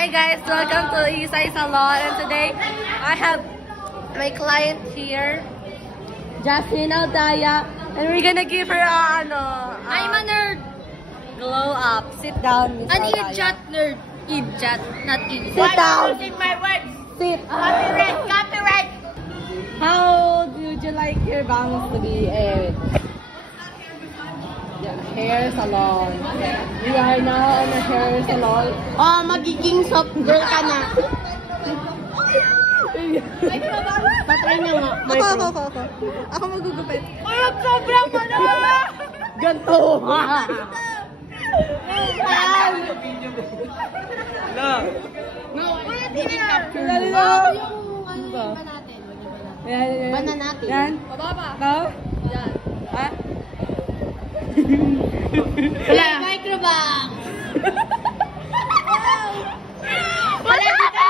Hi guys, welcome to Isay Salon, and today I have my client here, Jasmine Aldaya, and we're gonna give her a I'm a nerd. Glow up. Sit down, Miss An Aldaya. idiot nerd. Idiot, not idiot. Sit down. Using my words. Sit. Copyright. How would you like your bangs to be aired? Hair salon. We are now in a hair salon. Oh, magiging soft girl ka na. Patry na nga. Ako. Ako magugupit. Ay, sobrang ano. Ganto. Yan. Bana natin. Yan. Pababa. No? Yan. Ha? Wala. Microbank. Wala dito.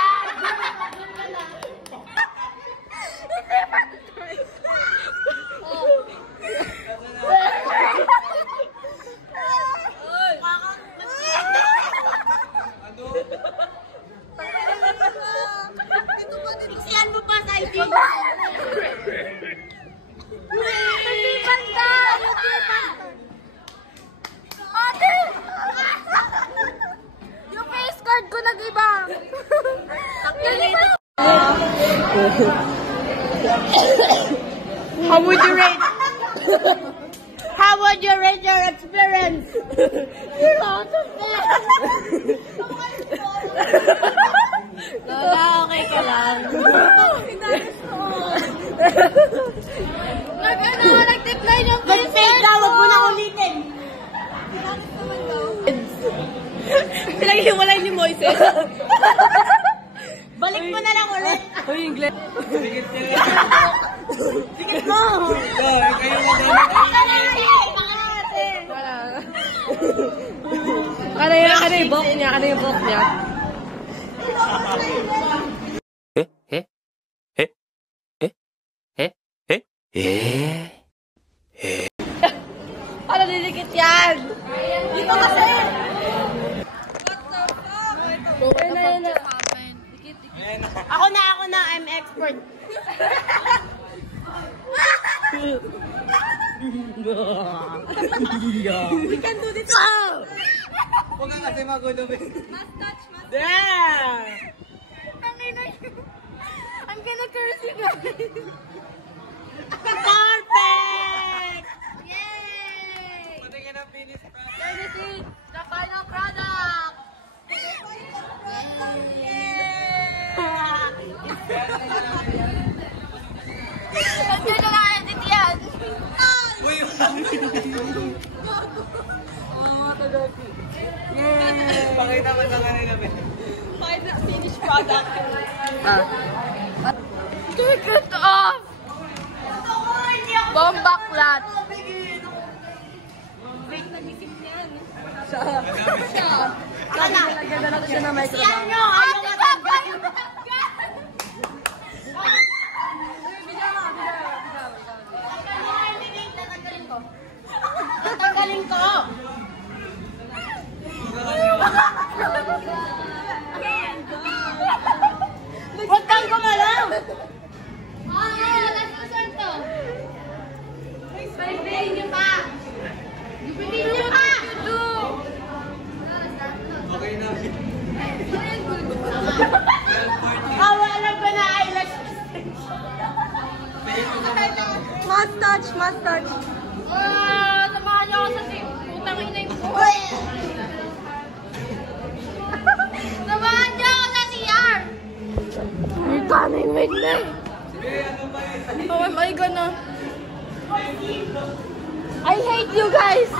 Isiyan mo pa sa ID. Hindi banda. Ate! Yung face card ko nag-iba. How would you rate? How would you rate your experience? You're out of there. Lola, okay ka lang. Nag-decline yung face card ko. Huwag mo na ulitin. Pinaghiwalay ni Moises. Balik mo na lang ulit. Uy, English. Sikit mo. Ano yung book niya? Ano yung book niya? Ano didikit yan? Dito kasi. Ako na. I'm expert. We can do this. Huwag kang kasi magulubin. Yeah! I'm gonna curse you guys. Perfect! Yay! Patingin ang finish product. This is the final product. Hindi na na-edit yan. Uy! Pakita mo sa kanila, Ben. Finished product. Take it off! Bomba clat. Sana! Lagyan na natin siya ng microphone. Yan nyo! Ayaw matanggal! Tatanggalin ko! Huwag kang gumalaw! Last resort to. Pwede niyo pa! Pwede niyo pa! Okay na. Alam ko na eyelash. Must touch. Samahan niyo ako sa utang ina yung Samahan niyo ako sa CR! You're coming with me. Oh my God na. I hate you guys!